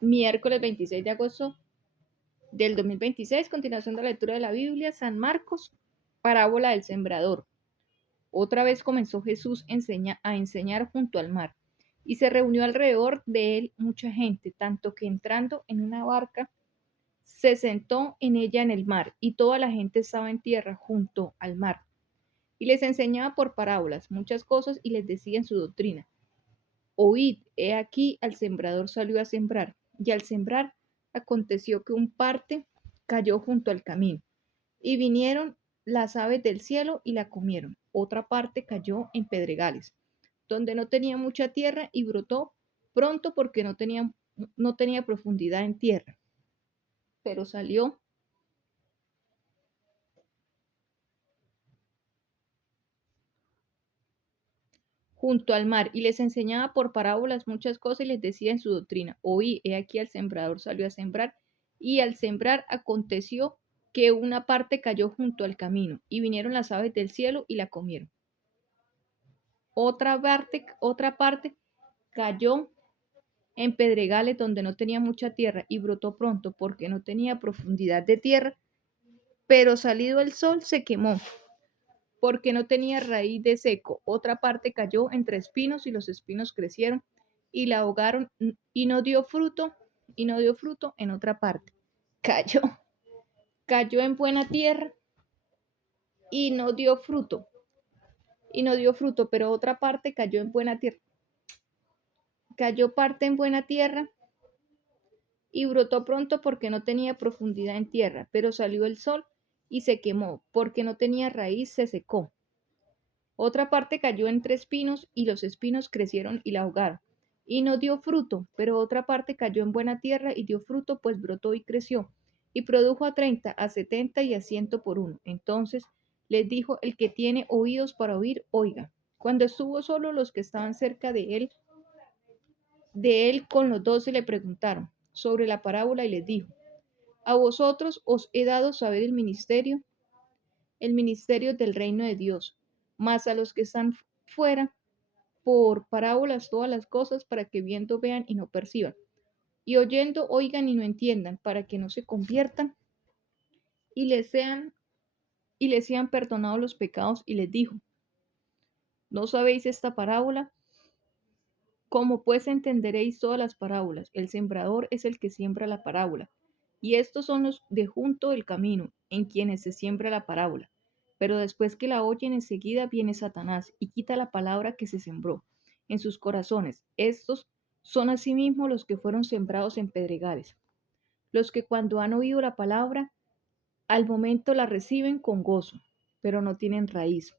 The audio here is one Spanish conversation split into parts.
Miércoles 26 de agosto del 2026, continuación de la lectura de la Biblia, San Marcos, parábola del sembrador. Otra vez comenzó Jesús a enseñar junto al mar, y se reunió alrededor de él mucha gente, tanto que entrando en una barca, se sentó en ella en el mar, y toda la gente estaba en tierra junto al mar. Y les enseñaba por parábolas muchas cosas, y les decía en su doctrina: Oíd, he aquí al sembrador salió a sembrar, y al sembrar aconteció que un parte cayó junto al camino, y vinieron las aves del cielo y la comieron. Otra parte cayó en pedregales, donde no tenía mucha tierra, y brotó pronto porque no tenía profundidad en tierra, pero salió junto al mar, y les enseñaba por parábolas muchas cosas, y les decía en su doctrina: Oí, he aquí el sembrador salió a sembrar, y al sembrar aconteció que una parte cayó junto al camino, y vinieron las aves del cielo y la comieron. Otra parte cayó en pedregales donde no tenía mucha tierra, y brotó pronto porque no tenía profundidad de tierra, pero salido el sol se quemó porque no tenía raíz de seco. Otra parte cayó entre espinos, y los espinos crecieron y la ahogaron, y no dio fruto en otra parte. Cayó, cayó en buena tierra y no dio fruto, pero otra parte cayó en buena tierra. Cayó parte en buena tierra y brotó pronto porque no tenía profundidad en tierra, pero salió el sol y se quemó, porque no tenía raíz, se secó. Otra parte cayó entre espinos, y los espinos crecieron y la ahogaron, y no dio fruto, pero otra parte cayó en buena tierra y dio fruto, pues brotó y creció, y produjo a 30, a 70 y a 100 por uno. Entonces les dijo: el que tiene oídos para oír, oiga. Cuando estuvo solo, los que estaban cerca de él con los 12 le preguntaron sobre la parábola, y les dijo: a vosotros os he dado saber el ministerio del reino de Dios, mas a los que están fuera, por parábolas todas las cosas, para que viendo vean y no perciban, y oyendo oigan y no entiendan, para que no se conviertan y les sean perdonados los pecados. Y les dijo: ¿no sabéis esta parábola? ¿Cómo pues entenderéis todas las parábolas? El sembrador es el que siembra la parábola. Y estos son los de junto del camino, en quienes se siembra la parábola. Pero después que la oyen, enseguida viene Satanás y quita la palabra que se sembró en sus corazones. Estos son asimismo los que fueron sembrados en pedregales, los que cuando han oído la palabra, al momento la reciben con gozo, pero no tienen raíz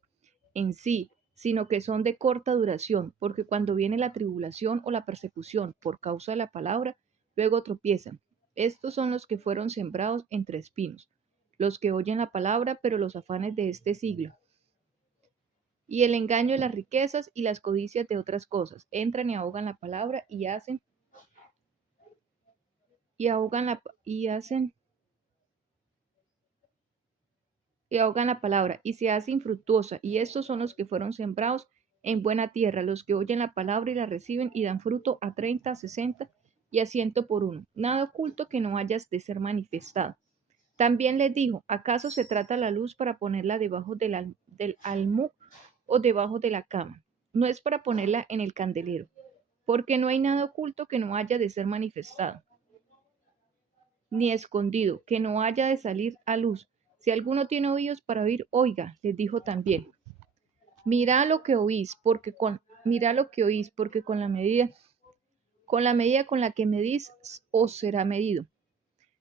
en sí, sino que son de corta duración, porque cuando viene la tribulación o la persecución por causa de la palabra, luego tropiezan. Estos son los que fueron sembrados entre espinos, los que oyen la palabra, pero los afanes de este siglo y el engaño de las riquezas y las codicias de otras cosas entran y ahogan la palabra, y ahogan la palabra, y se hace infructuosa. Y estos son los que fueron sembrados en buena tierra, los que oyen la palabra y la reciben, y dan fruto a 30, a 60 y a 100 por uno. Nada oculto que no hayas de ser manifestado. También les dijo: ¿acaso se trata la luz para ponerla debajo del almud o debajo de la cama? No es para ponerla en el candelero, porque no hay nada oculto que no haya de ser manifestado, ni escondido, que no haya de salir a luz. Si alguno tiene oídos para oír, oiga. Les dijo también: mirad lo que oís, porque con la medida con la que medís, os será medido,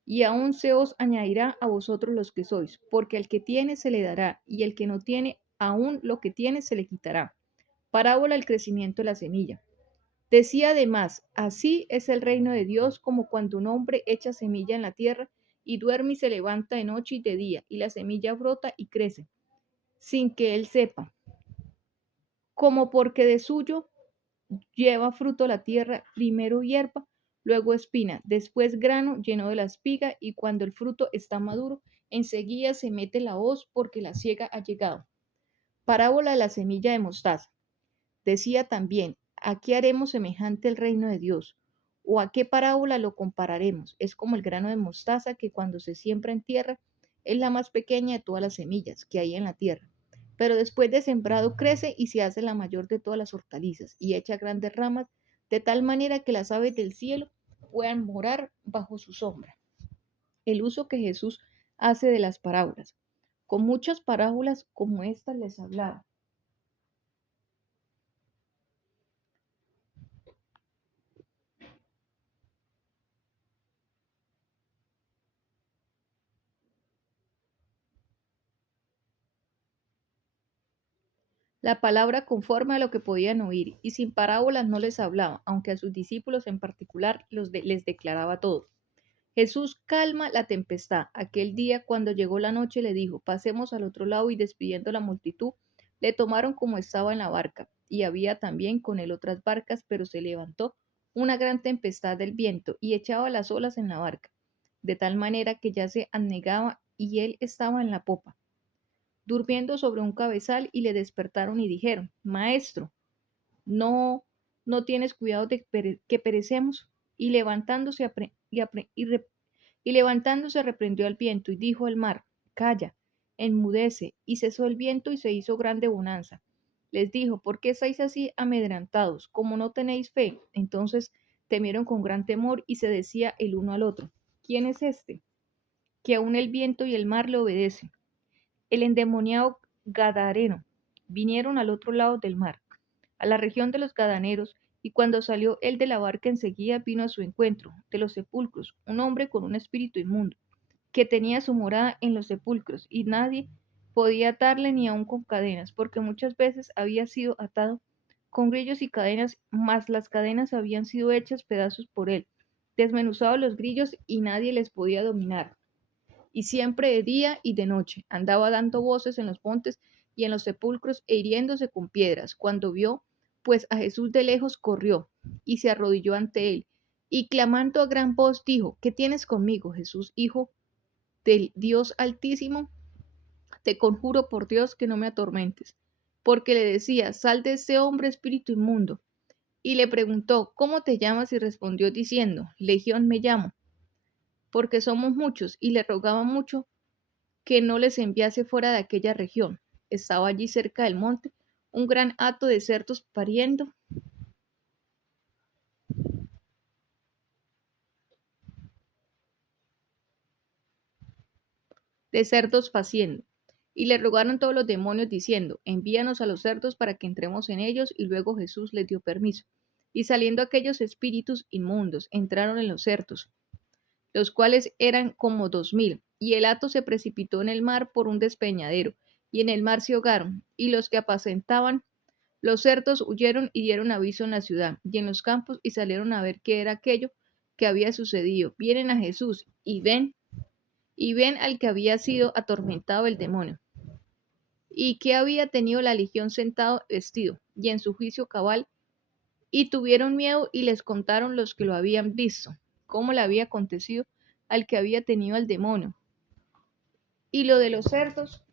y aún se os añadirá a vosotros los que sois, porque al que tiene se le dará, y el que no tiene, aún lo que tiene se le quitará. Parábola del crecimiento de la semilla. Decía además: así es el reino de Dios, como cuando un hombre echa semilla en la tierra, y duerme y se levanta de noche y de día, y la semilla brota y crece, sin que él sepa, como porque de suyo lleva fruto la tierra, primero hierba, luego espina, después grano lleno de la espiga, y cuando el fruto está maduro, enseguida se mete la hoz, porque la siega ha llegado. Parábola de la semilla de mostaza. Decía también: aquí haremos semejante el reino de Dios. ¿O a qué parábola lo compararemos? Es como el grano de mostaza que cuando se siembra en tierra es la más pequeña de todas las semillas que hay en la tierra. Pero después de sembrado crece y se hace la mayor de todas las hortalizas y echa grandes ramas de tal manera que las aves del cielo puedan morar bajo su sombra. El uso que Jesús hace de las parábolas. Con muchas parábolas como estas les hablaba. La palabra conforme a lo que podían oír, y sin parábolas no les hablaba, aunque a sus discípulos en particular les declaraba todo. Jesús calma la tempestad. Aquel día, cuando llegó la noche, le dijo, pasemos al otro lado y despidiendo la multitud, le tomaron como estaba en la barca. Y había también con él otras barcas, pero se levantó una gran tempestad del viento y echaba las olas en la barca, de tal manera que ya se anegaba y él estaba en la popa, durmiendo sobre un cabezal y le despertaron y dijeron, Maestro, no, no tienes cuidado de que perecemos. Y levantándose, y levantándose reprendió al viento y dijo al mar, Calla, enmudece. Y cesó el viento y se hizo grande bonanza. Les dijo, ¿por qué estáis así amedrentados? Como no tenéis fe. Entonces temieron con gran temor y se decía el uno al otro, ¿quién es este? Que aun el viento y el mar le obedecen. El endemoniado Gadareno. Vinieron al otro lado del mar, a la región de los Gadaneros, y cuando salió él de la barca enseguida vino a su encuentro, de los sepulcros, un hombre con un espíritu inmundo, que tenía su morada en los sepulcros, y nadie podía atarle ni aun con cadenas, porque muchas veces había sido atado con grillos y cadenas, mas las cadenas habían sido hechas pedazos por él, desmenuzados los grillos y nadie les podía dominar. Y siempre de día y de noche andaba dando voces en los montes y en los sepulcros e hiriéndose con piedras. Cuando vio, pues a Jesús de lejos corrió y se arrodilló ante él, y clamando a gran voz dijo, ¿qué tienes conmigo, Jesús, Hijo del Dios Altísimo? Te conjuro por Dios que no me atormentes. Porque le decía, sal de este hombre espíritu inmundo. Y le preguntó, ¿cómo te llamas? Y respondió diciendo, Legión me llamo, porque somos muchos. Y le rogaba mucho que no les enviase fuera de aquella región. Estaba allí cerca del monte un gran hato de cerdos pariendo, de cerdos paciendo. Y le rogaron todos los demonios diciendo, envíanos a los cerdos para que entremos en ellos, y luego Jesús les dio permiso. Y saliendo aquellos espíritus inmundos, entraron en los cerdos, los cuales eran como 2000, y el hato se precipitó en el mar por un despeñadero, y en el mar se ahogaron, y los que apacentaban los cerdos huyeron y dieron aviso en la ciudad y en los campos y salieron a ver qué era aquello que había sucedido. Vienen a Jesús y ven al que había sido atormentado el demonio y que había tenido la legión sentado vestido y en su juicio cabal, y tuvieron miedo y les contaron los que lo habían visto, cómo le había acontecido al que había tenido el demonio. Y lo de los cerdos,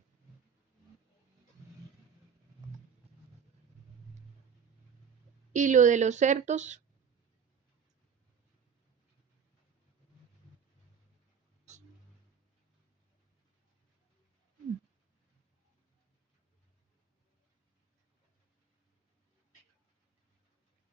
y lo de los cerdos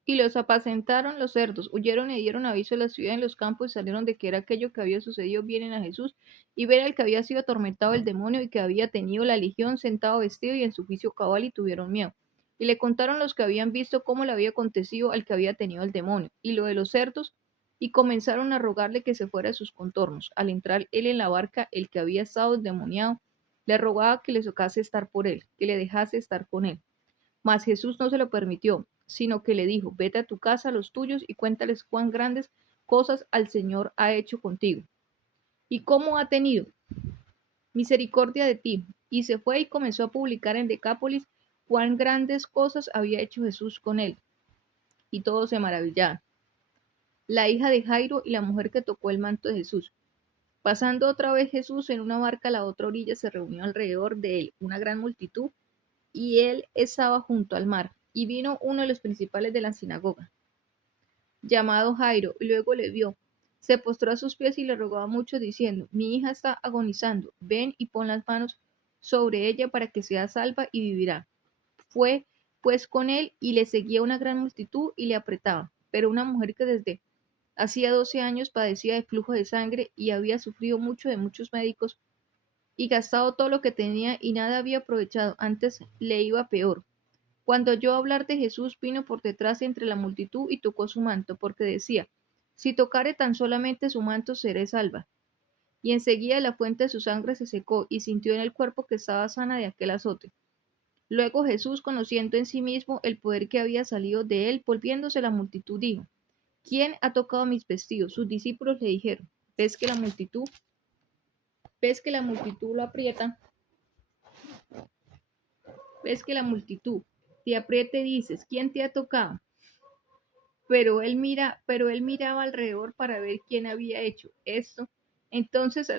Y los apacentaron los cerdos, huyeron y dieron aviso a la ciudad en los campos y salieron de que era aquello que había sucedido, vienen a Jesús y ver al que había sido atormentado el demonio y que había tenido la legión sentado vestido y en su juicio cabal y tuvieron miedo. Y le contaron los que habían visto cómo le había acontecido al que había tenido el demonio y lo de los cerdos y comenzaron a rogarle que se fuera de sus contornos. Al entrar él en la barca, el que había estado endemoniado le rogaba que le tocase estar por él, que le dejase estar con él. Mas Jesús no se lo permitió, sino que le dijo, vete a tu casa a los tuyos y cuéntales cuán grandes cosas al Señor ha hecho contigo y cómo ha tenido misericordia de ti. Y se fue y comenzó a publicar en Decápolis cuán grandes cosas había hecho Jesús con él. Y todos se maravillaban. La hija de Jairo y la mujer que tocó el manto de Jesús. Pasando otra vez Jesús en una barca a la otra orilla, se reunió alrededor de él una gran multitud y él estaba junto al mar. Y vino uno de los principales de la sinagoga, llamado Jairo, y luego le vio. Se postró a sus pies y le rogaba mucho, diciendo, mi hija está agonizando, ven y pon las manos sobre ella para que sea salva y vivirá. Fue pues con él y le seguía una gran multitud y le apretaba. Pero una mujer que desde hacía 12 años padecía de flujo de sangre y había sufrido mucho de muchos médicos y gastado todo lo que tenía y nada había aprovechado, antes le iba peor. Cuando oyó hablar de Jesús, vino por detrás entre la multitud y tocó su manto, porque decía, si tocare tan solamente su manto, seré salva. Y enseguida la fuente de su sangre se secó, y sintió en el cuerpo que estaba sana de aquel azote. Luego Jesús, conociendo en sí mismo el poder que había salido de él, volviéndose a la multitud, dijo, ¿quién ha tocado mis vestidos? Sus discípulos le dijeron, ¿ves que la multitud, ves que la multitud lo aprieta? ¿Ves que la multitud te aprieta y dices, ¿quién te ha tocado? Pero él miraba alrededor para ver quién había hecho esto. Entonces,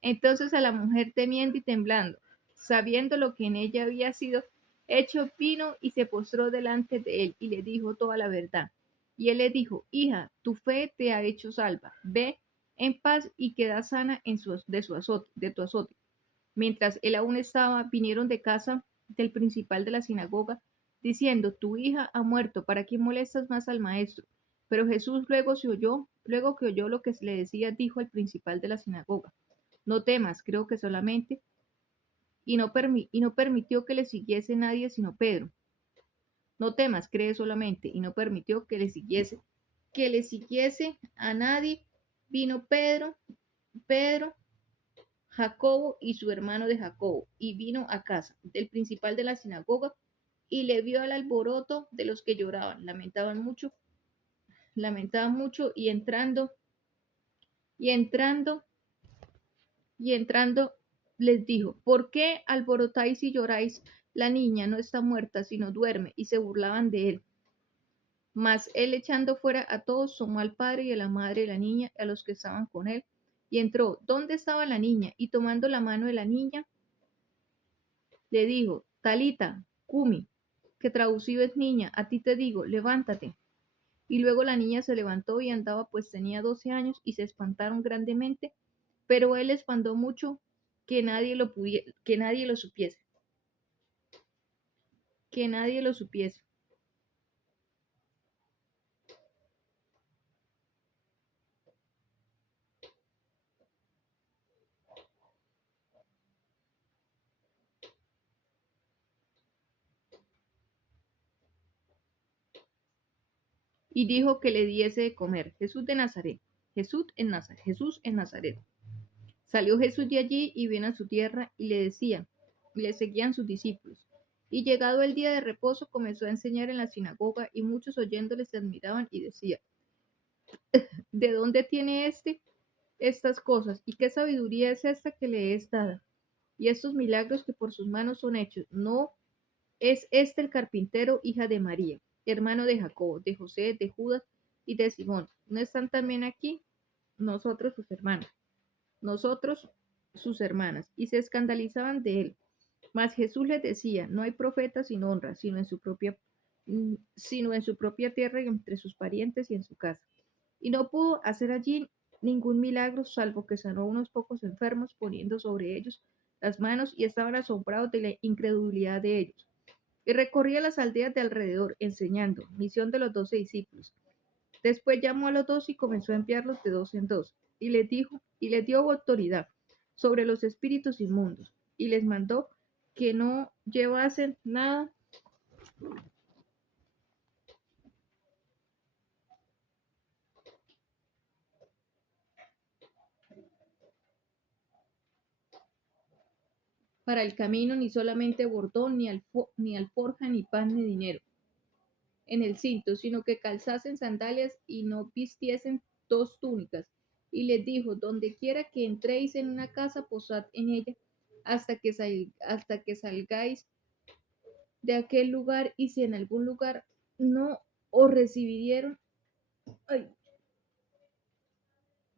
entonces a la mujer temiendo y temblando, sabiendo lo que en ella había sido hecho, vino y se postró delante de él y le dijo toda la verdad. Y él le dijo, hija, tu fe te ha hecho salva, ve en paz y queda sana de tu azote. Mientras él aún estaba, vinieron de casa del principal de la sinagoga, diciendo, tu hija ha muerto, ¿para qué molestas más al maestro? Pero Jesús luego que oyó lo que se le decía, dijo al principal de la sinagoga, no temas, creo que solamente, y no permitió que le siguiese nadie sino Pedro. No temas, cree solamente, y no permitió que le siguiese a nadie. Vino Pedro, Jacobo y su hermano de Jacobo, y vino a casa del principal de la sinagoga, y le vio al alboroto de los que lloraban, lamentaban mucho, y entrando, y entrando, les dijo, ¿por qué alborotáis y lloráis? La niña no está muerta, sino duerme, y se burlaban de él. Mas él, echando fuera a todos, tomó al padre y a la madre de la niña, y a los que estaban con él, y entró. ¿Dónde estaba la niña? Y tomando la mano de la niña, le dijo, Talita, Kumi, que traducido es niña, a ti te digo, levántate. Y luego la niña se levantó y andaba, pues tenía 12 años, y se espantaron grandemente, pero él les mandó mucho que nadie lo supiese, que nadie lo supiese. Y dijo que le diese de comer. Jesús en Nazaret. Salió Jesús de allí y vino a su tierra y le seguían sus discípulos. Y llegado el día de reposo comenzó a enseñar en la sinagoga y muchos oyéndole se admiraban y decían, ¿de dónde tiene estas cosas? ¿Y qué sabiduría es esta que le es dada? Y estos milagros que por sus manos son hechos. ¿No es este el carpintero, hija de María, hermano de Jacobo, de José, de Judas y de Simón? ¿No están también aquí nosotros sus hermanos? Nosotros sus hermanas, y se escandalizaban de él. Mas Jesús les decía, no hay profeta sin honra, sino en su propia tierra y entre sus parientes y en su casa. Y no pudo hacer allí ningún milagro, salvo que sanó a unos pocos enfermos, poniendo sobre ellos las manos, y estaban asombrados de la incredulidad de ellos. Y recorría las aldeas de alrededor, enseñando, misión de los 12 discípulos. Después llamó a los dos y comenzó a enviarlos de dos en dos, y les dio autoridad sobre los espíritus inmundos, y les mandó que no llevasen nada para el camino, ni solamente bordón, ni alforja, ni pan, ni dinero en el cinto, sino que calzasen sandalias y no vistiesen dos túnicas. Y les dijo, donde quiera que entréis en una casa, posad en ella hasta que salgáis de aquel lugar, y si en algún lugar no os recibieron, ay,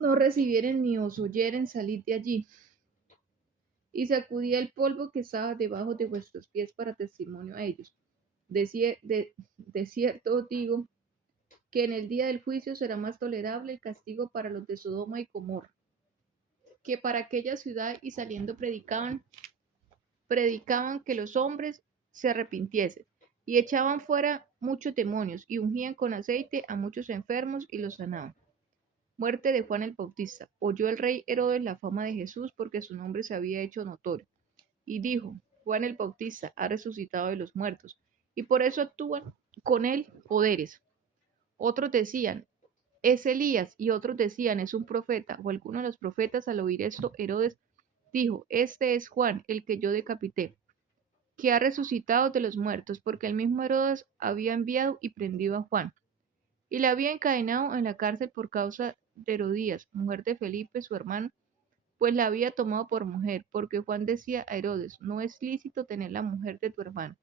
no recibieren ni os oyeren, salid de allí. Y sacudía el polvo que estaba debajo de vuestros pies para testimonio a ellos. De cierto os digo que en el día del juicio será más tolerable el castigo para los de Sodoma y Gomorra, que para aquella ciudad, y saliendo predicaban que los hombres se arrepintiesen, y echaban fuera muchos demonios, y ungían con aceite a muchos enfermos y los sanaban. Muerte de Juan el Bautista. Oyó el rey Herodes la fama de Jesús porque su nombre se había hecho notorio, y dijo: Juan el Bautista ha resucitado de los muertos, y por eso actúan con él poderes. Otros decían: es Elías, y otros decían: es un profeta, o alguno de los profetas. Al oír esto, Herodes dijo: este es Juan, el que yo decapité, que ha resucitado de los muertos, porque el mismo Herodes había enviado y prendido a Juan, y le había encadenado en la cárcel por causa de Herodías, mujer de Felipe, su hermano, pues la había tomado por mujer, porque Juan decía a Herodes: no es lícito tener la mujer de tu hermano.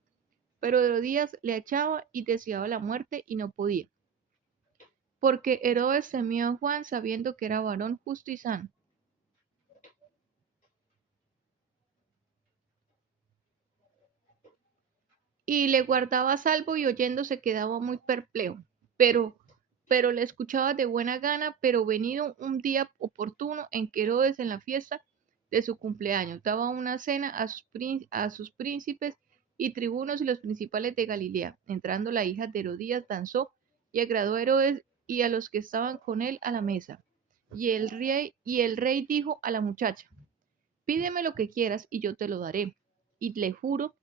Pero Herodías le echaba y deseaba la muerte, y no podía, porque Herodes temía a Juan, sabiendo que era varón justo y sano, y le guardaba a salvo, y oyendo se quedaba muy perplejo, pero, pero le escuchaba de buena gana. Pero venido un día oportuno en que Herodes, en la fiesta de su cumpleaños, daba una cena a sus príncipes y tribunos y los principales de Galilea, entrando la hija de Herodías, danzó y agradó a Herodes y a los que estaban con él a la mesa. Y el rey dijo a la muchacha: pídeme lo que quieras y yo te lo daré. Y le juro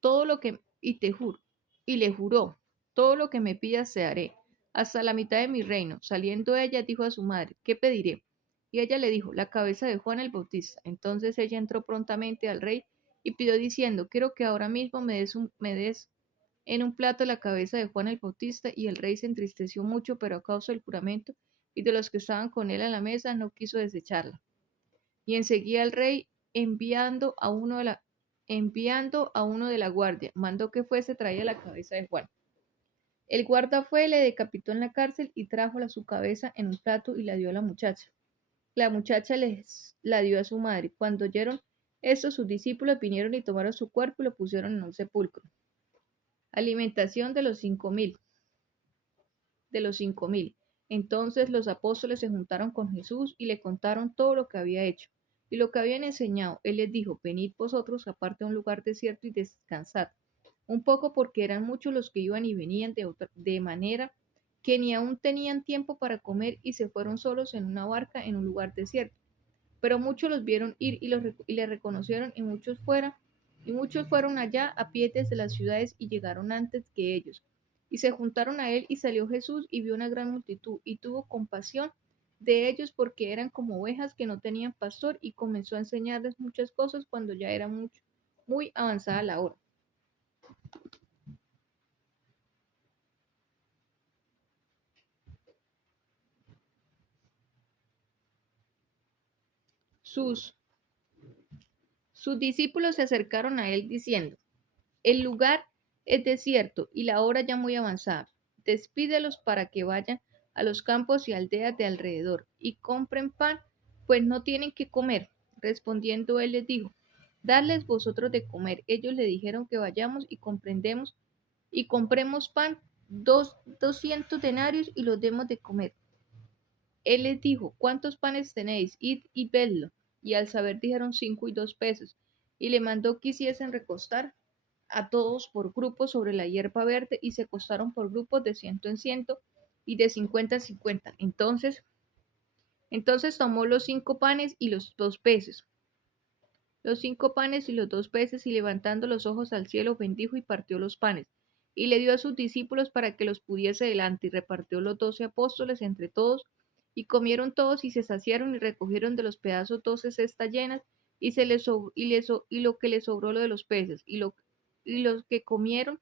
todo lo que, y te juro, y le juró: todo lo que me pidas te haré, hasta la mitad de mi reino. Saliendo ella, dijo a su madre: ¿qué pediré? Y ella le dijo: la cabeza de Juan el Bautista. Entonces ella entró prontamente al rey y pidió diciendo: quiero que ahora mismo me des en un plato la cabeza de Juan el Bautista. Y el rey se entristeció mucho, pero a causa del juramento y de los que estaban con él a la mesa, no quiso desecharla. Y enseguida el rey, enviando a uno de la guardia, mandó que fuese traída la cabeza de Juan. El guarda fue, le decapitó en la cárcel y trajo su cabeza en un plato y la dio a la muchacha. La muchacha la dio a su madre. Cuando oyeron esto, sus discípulos vinieron y tomaron su cuerpo y lo pusieron en un sepulcro. Alimentación de los 5.000. Entonces los apóstoles se juntaron con Jesús y le contaron todo lo que había hecho y lo que habían enseñado. Él les dijo: venid vosotros aparte a un lugar desierto y descansad un poco, porque eran muchos los que iban y venían, de manera que ni aún tenían tiempo para comer, y se fueron solos en una barca en un lugar desierto. Pero muchos los vieron ir y le reconocieron, y muchos fueron allá a pie desde las ciudades y llegaron antes que ellos. Y se juntaron a él, y salió Jesús y vio una gran multitud y tuvo compasión de ellos, porque eran como ovejas que no tenían pastor, y comenzó a enseñarles muchas cosas cuando ya era muy avanzada la hora. Sus, sus discípulos se acercaron a él diciendo: el lugar es desierto y la hora ya muy avanzada. Despídelos para que vayan a los campos y aldeas de alrededor y compren pan, pues no tienen que comer. Respondiendo él les dijo: dadles vosotros de comer. Ellos le dijeron que vayamos y compremos pan, 200 denarios, y los demos de comer. Él les dijo: ¿cuántos panes tenéis? Id y vedlo. Y al saber dijeron: 5 y 2 peces. Y le mandó que hiciesen recostar a todos por grupos sobre la hierba verde, y se acostaron por grupos de 100 en 100 y de 50 en 50. Entonces tomó los 5 panes y los 2 peces, y levantando los ojos al cielo, bendijo y partió los panes, y le dio a sus discípulos para que los pudiese delante, y repartió los 12 apóstoles entre todos, y comieron todos y se saciaron, y recogieron de los pedazos 12 cestas llenas, y lo que les sobró lo de los peces, y los que comieron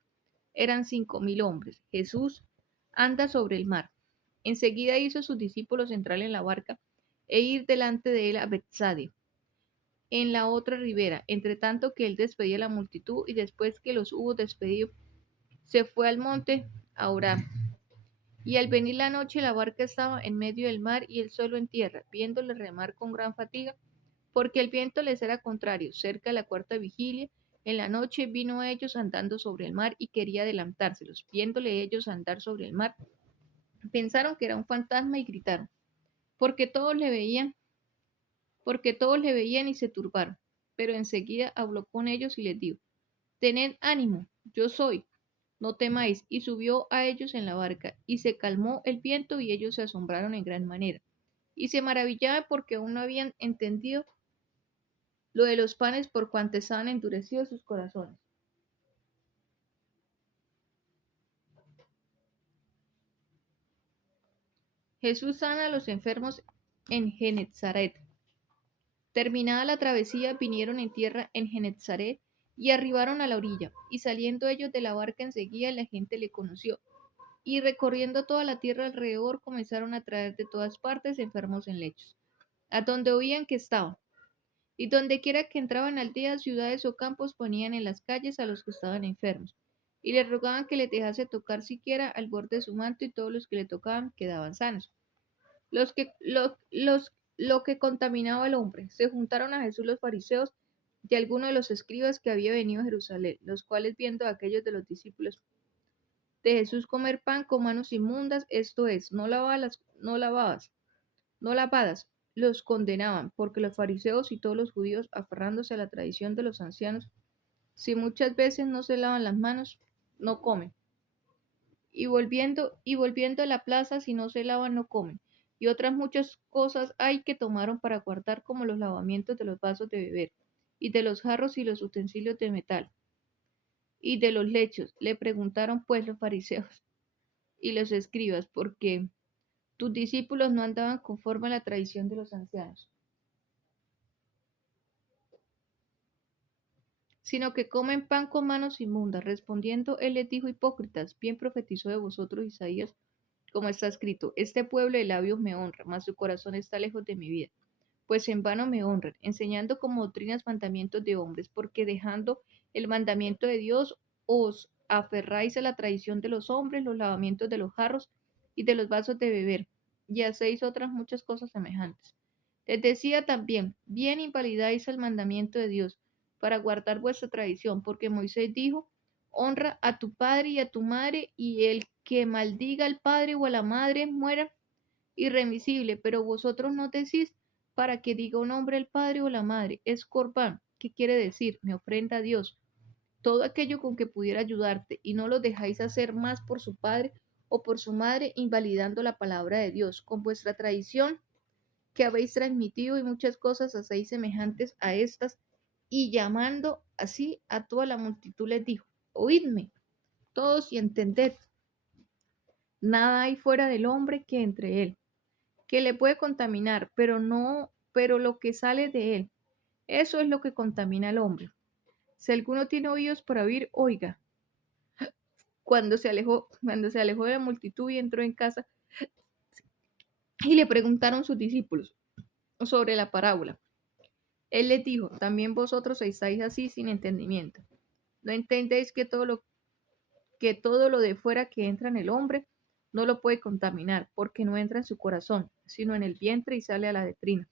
eran 5.000 hombres. Jesús anda sobre el mar. Enseguida hizo a sus discípulos entrar en la barca e ir delante de él a Bethsaida, en la otra ribera, entre tanto que él despedía a la multitud. Y después que los hubo despedido, se fue al monte a orar. Y al venir la noche, la barca estaba en medio del mar y él solo en tierra, viéndole remar con gran fatiga, porque el viento les era contrario. Cerca de la cuarta vigilia, en la noche, vino a ellos andando sobre el mar y quería adelantárselos. Viéndole ellos andar sobre el mar, Pensaron que era un fantasma y gritaron, porque todos le veían, porque todos le veían y se turbaron. Pero enseguida habló con ellos y les dijo, tened ánimo, yo soy, no temáis. Y subió a ellos en la barca, y se calmó el viento, y ellos se asombraron en gran manera. Y se maravillaban porque aún no habían entendido lo de los panes por cuanto estaban endurecidos sus corazones. Jesús sana a los enfermos en Genezaret. Terminada la travesía, vinieron en tierra en Genezaret y arribaron a la orilla. Y saliendo ellos de la barca enseguida, la gente le conoció. Y recorriendo toda la tierra alrededor, comenzaron a traer de todas partes enfermos en lechos, a donde oían que estaban. Y donde quiera que entraban aldeas, ciudades o campos, ponían en las calles a los que estaban enfermos. Y les rogaban que les dejase tocar siquiera al borde de su manto, y todos los que le tocaban quedaban sanos. Lo que contaminaba al hombre. Se juntaron a Jesús los fariseos y algunos de los escribas que había venido a Jerusalén, los cuales viendo a aquellos de los discípulos de Jesús comer pan con manos inmundas, esto es, no lavadas, los condenaban, porque los fariseos y todos los judíos, aferrándose a la tradición de los ancianos, si muchas veces no se lavan las manos, no comen. Y volviendo a la plaza, si no se lavan, no comen. Y otras muchas cosas hay que tomaron para guardar, como los lavamientos de los vasos de beber, y de los jarros y los utensilios de metal, y de los lechos. Le preguntaron pues los fariseos y los escribas, ¿por qué tus discípulos no andaban conforme a la tradición de los ancianos, sino que comen pan con manos inmundas? Respondiendo él les dijo, hipócritas, bien profetizó de vosotros Isaías, como está escrito, este pueblo de labios me honra, mas su corazón está lejos de mi vida. Pues en vano me honran, enseñando como doctrinas mandamientos de hombres, porque dejando el mandamiento de Dios, os aferráis a la tradición de los hombres, los lavamientos de los jarros y de los vasos de beber, y hacéis otras muchas cosas semejantes. Les decía también, bien invalidáis el mandamiento de Dios para guardar vuestra tradición, porque Moisés dijo, honra a tu padre y a tu madre, y el que maldiga al padre o a la madre muera irremisible. Pero vosotros no decís, para que diga un hombre el padre o la madre, es corbán, que quiere decir, me ofrenda a Dios, todo aquello con que pudiera ayudarte, y no lo dejáis hacer más por su padre o por su madre, invalidando la palabra de Dios, con vuestra tradición que habéis transmitido, y muchas cosas hacéis semejantes a estas. Y llamando así a toda la multitud les dijo, oídme todos y entended, nada hay fuera del hombre que entre él, que le puede contaminar, pero lo que sale de él, eso es lo que contamina al hombre. Si alguno tiene oídos para oír, oiga. Cuando se alejó de la multitud y entró en casa, y le preguntaron sus discípulos sobre la parábola. Él les dijo, también vosotros estáis así sin entendimiento. ¿No entendéis que todo lo de fuera que entra en el hombre no lo puede contaminar, porque no entra en su corazón, sino en el vientre y sale a la letrina?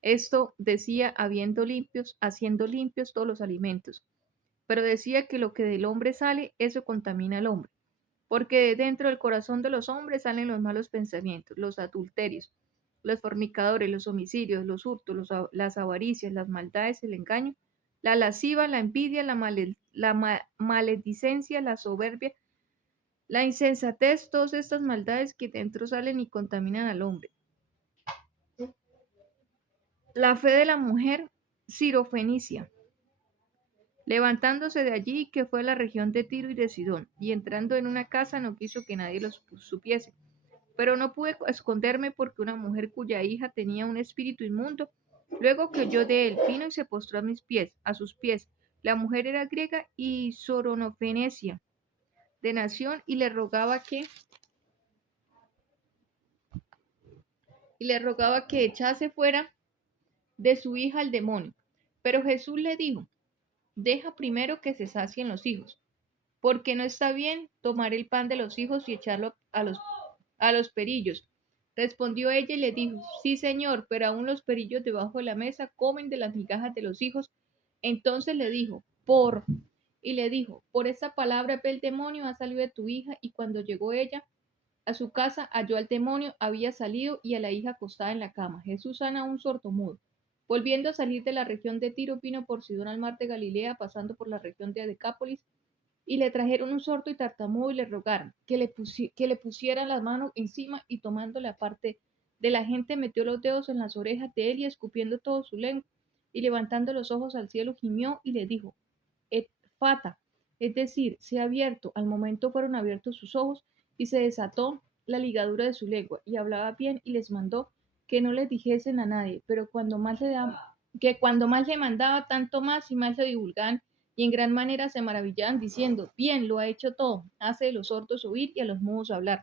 Esto decía haciendo limpios todos los alimentos. Pero decía que lo que del hombre sale, eso contamina al hombre. Porque de dentro del corazón de los hombres salen los malos pensamientos, los adulterios, los fornicadores, los homicidios, los hurtos, las avaricias, las maldades, el engaño, la lasciva, la envidia, la maledicencia, la soberbia, la insensatez, todas estas maldades que dentro salen y contaminan al hombre. La fe de la mujer sirofenicia, levantándose de allí, que fue a la región de Tiro y de Sidón, y entrando en una casa no quiso que nadie lo supiese. Pero no pude esconderme, porque una mujer cuya hija tenía un espíritu inmundo, luego que oyó de él, vino y se postró a sus pies. La mujer era griega y soronofenecia de nación, y le rogaba que echase fuera de su hija al demonio. Pero Jesús le dijo, deja primero que se sacien los hijos, porque no está bien tomar el pan de los hijos y echarlo a los perillos. Respondió ella y le dijo, sí, señor, pero aún los perillos debajo de la mesa comen de las migajas de los hijos. Entonces le dijo, por esta palabra ve, el demonio ha salido de tu hija. Y cuando llegó ella A su casa halló al demonio, había salido y a la hija acostada en la cama. Jesús sana a un sordomudo. Volviendo a salir de la región de Tiro, vino por Sidón al mar de Galilea, pasando por la región de Decápolis, y le trajeron un sordo y tartamudo y le rogaron que le pusieran las manos encima y tomándole aparte de la gente metió los dedos en las orejas de él y escupiendo todo su lengua y levantando los ojos al cielo gimió y le dijo, et fata, es decir, se ha abierto. Al momento fueron abiertos sus ojos y se desató la ligadura de su lengua y hablaba bien y les mandó que no les dijesen a nadie, pero cuando más le mandaba, tanto más y más le divulgaban y en gran manera se maravillaban diciendo, bien, lo ha hecho todo, hace a los sordos oír y a los mudos hablar.